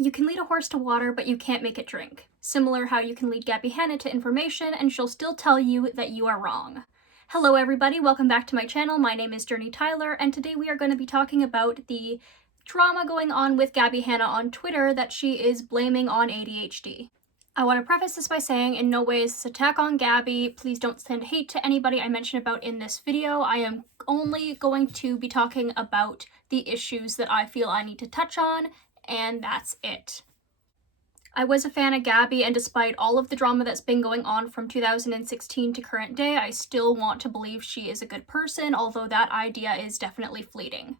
You can lead a horse to water, but you can't make it drink. Similar how you can lead Gabbie Hanna to information, and she'll still tell you that you are wrong. Hello everybody, welcome back to my channel. My name is journeyctyler, and today we are going to be talking about the drama going on with Gabbie Hanna on Twitter that she is blaming on ADHD. I want to preface this by saying in no way is this attack on Gabbie. Please don't send hate to anybody I mention about in this video. I am only going to be talking about the issues that I feel I need to touch on, and that's it. I was a fan of Gabbie, and despite all of the drama that's been going on from 2016 to current day, I still want to believe she is a good person, although that idea is definitely fleeting.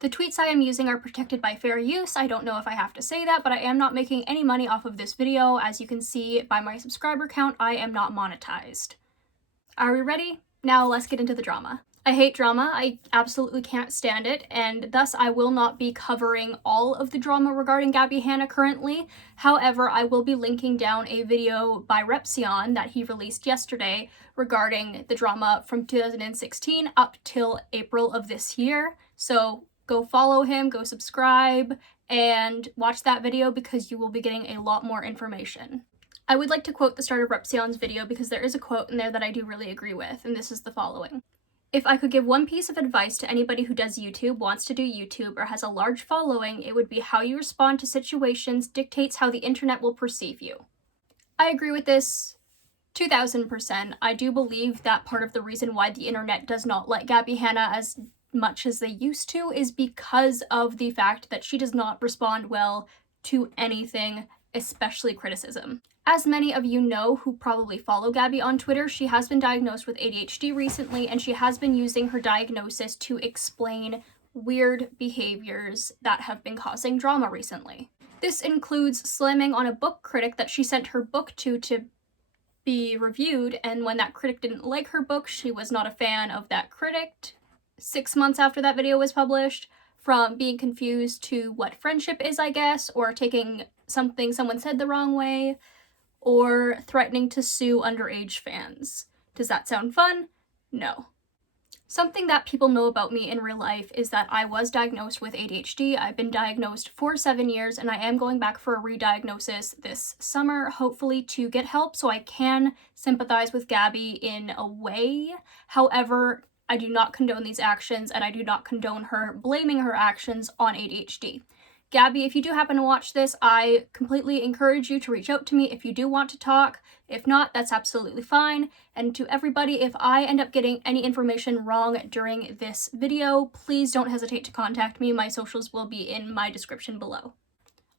The tweets I am using are protected by fair use. I don't know if I have to say that, but I am not making any money off of this video. As you can see by my subscriber count, I am not monetized. Are we ready? Now let's get into the drama. I hate drama, I absolutely can't stand it, and thus I will not be covering all of the drama regarding Gabbie Hanna currently. However, I will be linking down a video by Repzion that he released yesterday regarding the drama from 2016 up till April of this year. So go follow him, go subscribe, and watch that video because you will be getting a lot more information. I would like to quote the start of Repzion's video because there is a quote in there that I do really agree with, and this is the following. If I could give one piece of advice to anybody who does YouTube, wants to do YouTube, or has a large following, it would be how you respond to situations dictates how the internet will perceive you. I agree with this 2000%. I do believe that part of the reason why the internet does not like Gabbie Hanna as much as they used to is because of the fact that she does not respond well to anything, especially criticism. As many of you know who probably follow Gabbie on Twitter, she has been diagnosed with ADHD recently, and she has been using her diagnosis to explain weird behaviors that have been causing drama recently. This includes slamming on a book critic that she sent her book to be reviewed, and when that critic didn't like her book, she was not a fan of that critic. 6 months after that video was published, from being confused to what friendship is, I guess, or taking something someone said the wrong way, or threatening to sue underage fans. Does that sound fun? No. Something that people know about me in real life is that I was diagnosed with ADHD. I've been diagnosed for 7 years, and I am going back for a re-diagnosis this summer, hopefully to get help so I can sympathize with Gabbie in a way. However, I do not condone these actions, and I do not condone her blaming her actions on ADHD. Gabbie, if you do happen to watch this, I completely encourage you to reach out to me if you do want to talk. If not, that's absolutely fine. And to everybody, if I end up getting any information wrong during this video, please don't hesitate to contact me. My socials will be in my description below.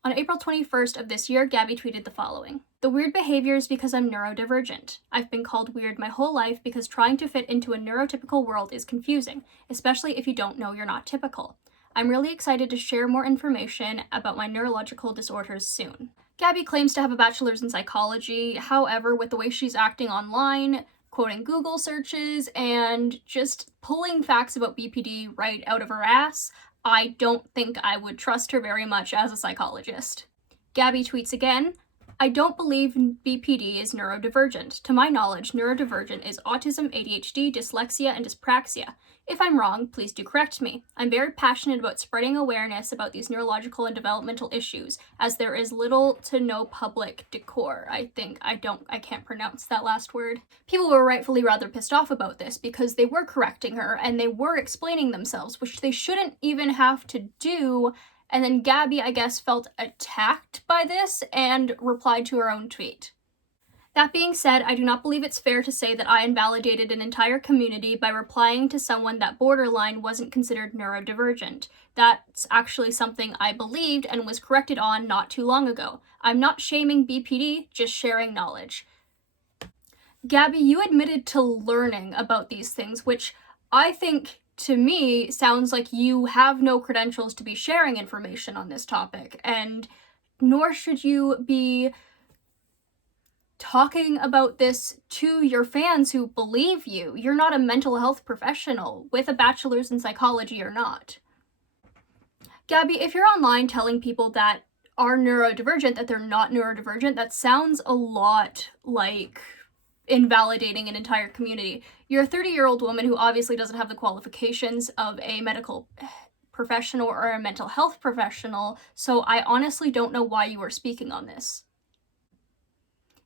On April 21st of this year, Gabbie tweeted the following. The weird behavior is because I'm neurodivergent. I've been called weird my whole life because trying to fit into a neurotypical world is confusing, especially if you don't know you're not typical. I'm really excited to share more information about my neurological disorders soon. Gabbie claims to have a bachelor's in psychology, however, with the way she's acting online, quoting Google searches, and just pulling facts about BPD right out of her ass, I don't think I would trust her very much as a psychologist. Gabbie tweets again, I don't believe BPD is neurodivergent. To my knowledge, neurodivergent is autism, ADHD, dyslexia, and dyspraxia. If I'm wrong, please do correct me. I'm very passionate about spreading awareness about these neurological and developmental issues, as there is little to no public discourse. I can't pronounce that last word. People were rightfully rather pissed off about this because they were correcting her and they were explaining themselves, which they shouldn't even have to do. And then Gabbie, I guess, felt attacked by this and replied to her own tweet. That being said, I do not believe it's fair to say that I invalidated an entire community by replying to someone that borderline wasn't considered neurodivergent. That's actually something I believed and was corrected on not too long ago. I'm not shaming BPD, just sharing knowledge. Gabbie, you admitted to learning about these things, which I think, to me, sounds like you have no credentials to be sharing information on this topic, and nor should you be talking about this to your fans who believe you. You're not a mental health professional, with a bachelor's in psychology or not. Gabbie, if you're online telling people that are neurodivergent that they're not neurodivergent, that sounds a lot like invalidating an entire community. You're a 30-year-old woman who obviously doesn't have the qualifications of a medical professional or a mental health professional, so I honestly don't know why you are speaking on this.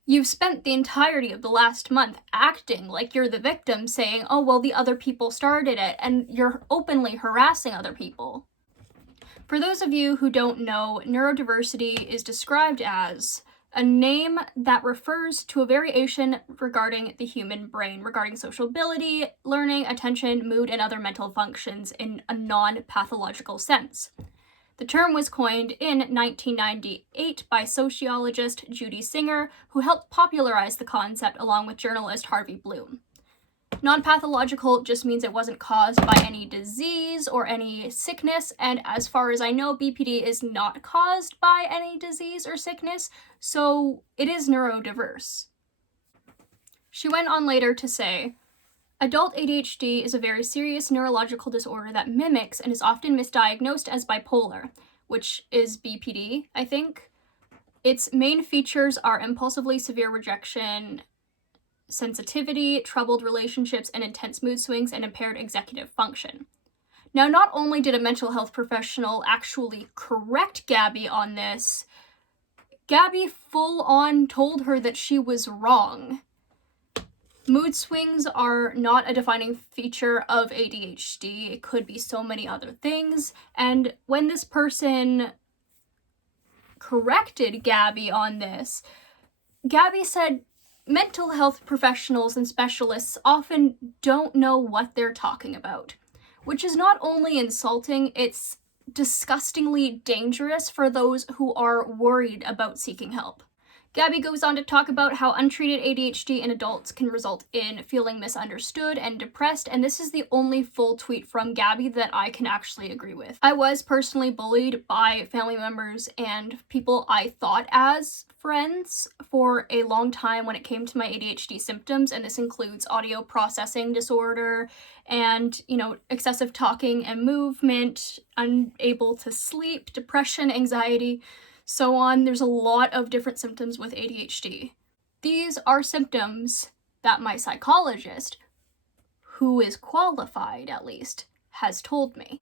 You've spent the entirety of the last month acting like you're the victim, saying, oh, well, the other people started it, and you're openly harassing other people. For those of you who don't know, neurodiversity is described as a name that refers to a variation regarding the human brain, regarding social ability, learning, attention, mood, and other mental functions in a non-pathological sense. The term was coined in 1998 by sociologist Judy Singer, who helped popularize the concept along with journalist Harvey Bloom. Non-pathological just means it wasn't caused by any disease or any sickness, and as far as I know, BPD is not caused by any disease or sickness, so it is neurodiverse. She went on later to say, adult ADHD is a very serious neurological disorder that mimics and is often misdiagnosed as bipolar, which is BPD, I think. Its main features are impulsively severe rejection, sensitivity, troubled relationships, and intense mood swings, and impaired executive function. Now, not only did a mental health professional actually correct Gabbie on this, Gabbie full-on told her that she was wrong. Mood swings are not a defining feature of ADHD. It could be so many other things, and when this person corrected Gabbie on this, Gabbie said, mental health professionals and specialists often don't know what they're talking about, which is not only insulting, it's disgustingly dangerous for those who are worried about seeking help. Gabbie goes on to talk about how untreated ADHD in adults can result in feeling misunderstood and depressed, and this is the only full tweet from Gabbie that I can actually agree with. I was personally bullied by family members and people I thought as friends for a long time when it came to my ADHD symptoms, and this includes audio processing disorder and, excessive talking and movement, unable to sleep, depression, anxiety, so on. There's a lot of different symptoms with ADHD. These are symptoms that my psychologist, who is qualified at least, has told me.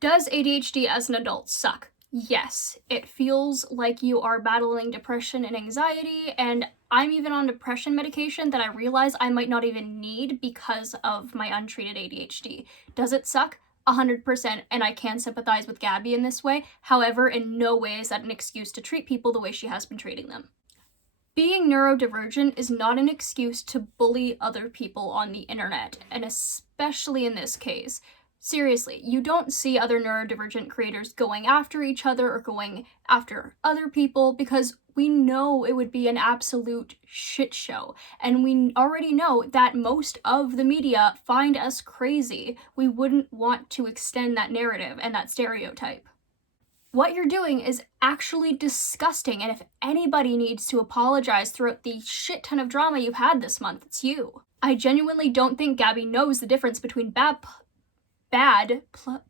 Does ADHD as an adult suck? Yes. It feels like you are battling depression and anxiety, and I'm even on depression medication that I realize I might not even need because of my untreated ADHD. Does it suck? 100%, and I can sympathize with Gabbie in this way. However, in no way is that an excuse to treat people the way she has been treating them. Being neurodivergent is not an excuse to bully other people on the internet, and especially in this case. Seriously, you don't see other neurodivergent creators going after each other or going after other people because we know it would be an absolute shit show. And we already know that most of the media find us crazy. We wouldn't want to extend that narrative and that stereotype. What you're doing is actually disgusting, and if anybody needs to apologize throughout the shit ton of drama you've had this month, it's you. I genuinely don't think Gabbie knows the difference between bad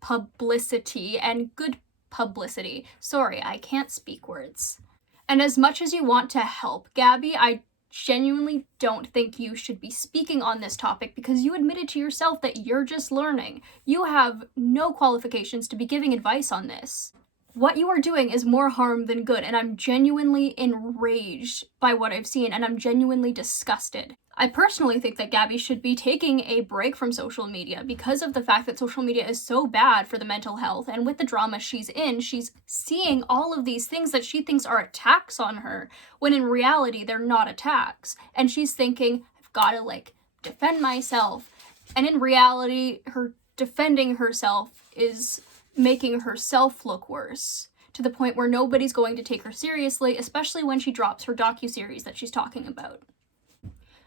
publicity and good publicity. Sorry, I can't speak words. And as much as you want to help Gabbie, I genuinely don't think you should be speaking on this topic because you admitted to yourself that you're just learning. You have no qualifications to be giving advice on this. What you are doing is more harm than good, and I'm genuinely enraged by what I've seen, and I'm genuinely disgusted. I personally think that Gabbie should be taking a break from social media because of the fact that social media is so bad for the mental health, and with the drama she's in, she's seeing all of these things that she thinks are attacks on her, when in reality they're not attacks. And she's thinking, I've gotta defend myself. And in reality, her defending herself is making herself look worse, to the point where nobody's going to take her seriously, especially when she drops her docuseries that she's talking about.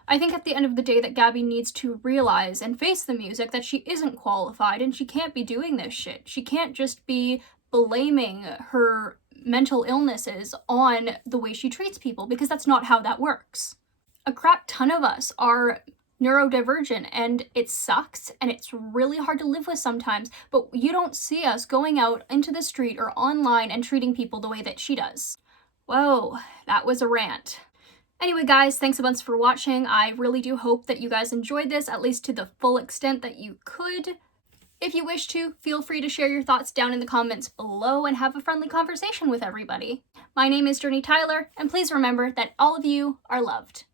I think at the end of the day that Gabbie needs to realize and face the music that she isn't qualified and she can't be doing this shit. She can't just be blaming her mental illnesses on the way she treats people, because that's not how that works. A crap ton of us are neurodivergent, and it sucks, and it's really hard to live with sometimes, but you don't see us going out into the street or online and treating people the way that she does. Whoa, that was a rant. Anyway, guys, thanks a bunch for watching. I really do hope that you guys enjoyed this, at least to the full extent that you could. If you wish to, feel free to share your thoughts down in the comments below and have a friendly conversation with everybody. My name is journeyctyler, and please remember that all of you are loved.